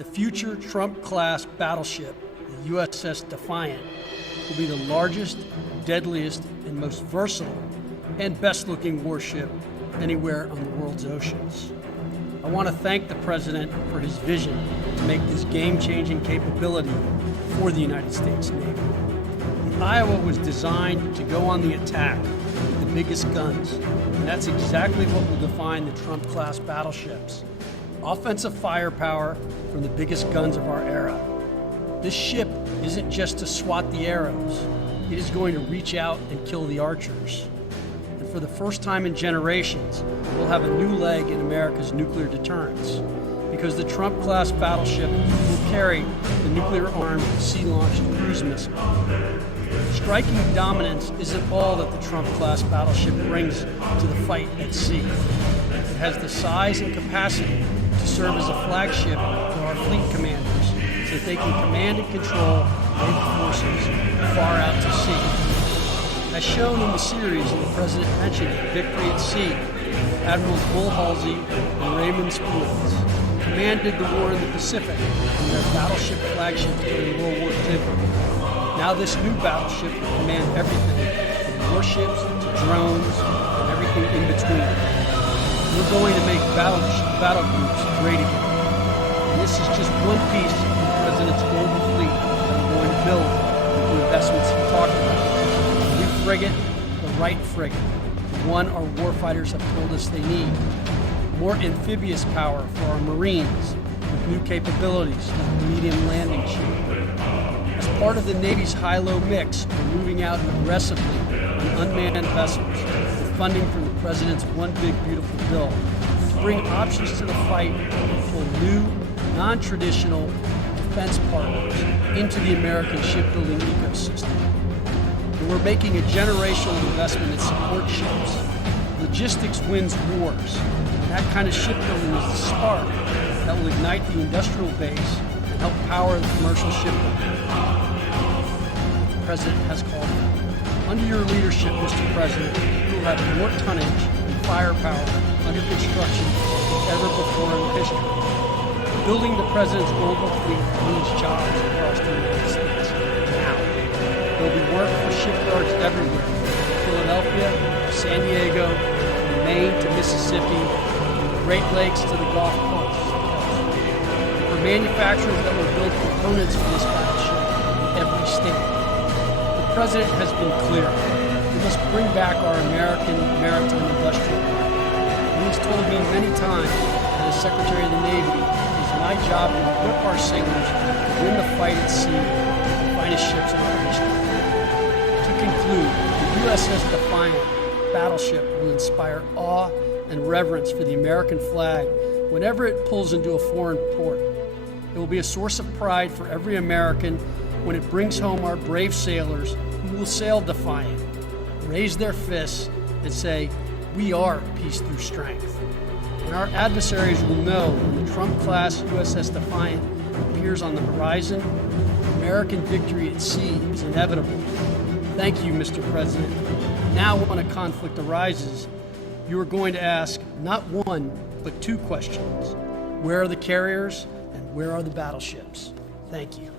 The future Trump-class battleship, the USS Defiant, will be the largest, deadliest, and most versatile and best-looking warship anywhere on the world's oceans. I want to thank the President for his vision to make this game-changing capability for the United States Navy. The Iowa was designed to go on the attack with the biggest guns, and that's exactly what will define the Trump-class battleships. Offensive firepower from the biggest guns of our era. This ship isn't just to swat the arrows, it is going to reach out and kill the archers. And for the first time in generations, we'll have a new leg in America's nuclear deterrence, because the Trump-class battleship will carry the nuclear-armed sea-launched cruise missile. Striking dominance isn't all that the Trump-class battleship brings to the fight at sea. It has the size and capacity to serve as a flagship for our fleet commanders so that they can command and control naval forces far out to sea. As shown in the series, and the President mentioned Victory at Sea, Admirals Bull Halsey and Raymond Spruance commanded the war in the Pacific from their battleship flagship during World War II. Now this new battleship will command everything from warships to drones and everything in between. We're going to make battle groups great again. And this is just one piece of the President's global fleet that we're going to build with the investments he talked about. A new frigate, the right frigate, the one our warfighters have told us they need. More amphibious power for our Marines with new capabilities like the medium landing ship. As part of the Navy's high-low mix, we're moving out aggressively on unmanned vessels with funding from the President's One Big Beautiful Bill to bring options to the fight for new, non-traditional defense partners into the American shipbuilding ecosystem. And we're making a generational investment in support ships. Logistics wins wars. And that kind of shipbuilding is the spark that will ignite the industrial base and help power the commercial shipbuilding the President has called for. Under your leadership, Mr. President, we will have more tonnage and firepower under construction than ever before in history. Building the President's global fleet means jobs across the United States now. There will be work for shipyards everywhere, from Philadelphia to San Diego, from Maine to Mississippi, from the Great Lakes to the Gulf Coast. And for manufacturers that will build components for this battleship in every state. The President has been clear. We must bring back our American maritime industrial park. He has told me many times that as Secretary of the Navy, it is my job to equip our sailors to win the fight at sea with the finest ships in our history. To conclude, the USS Defiant battleship will inspire awe and reverence for the American flag whenever it pulls into a foreign port. It will be a source of pride for every American when it brings home our brave sailors who will sail defiant, raise their fists, and say, "We are peace through strength." And our adversaries will know when the Trump-class USS Defiant appears on the horizon, American victory at sea is inevitable. Thank you, Mr. President. Now when a conflict arises, you are going to ask not one, but two questions. Where are the carriers and where are the battleships? Thank you.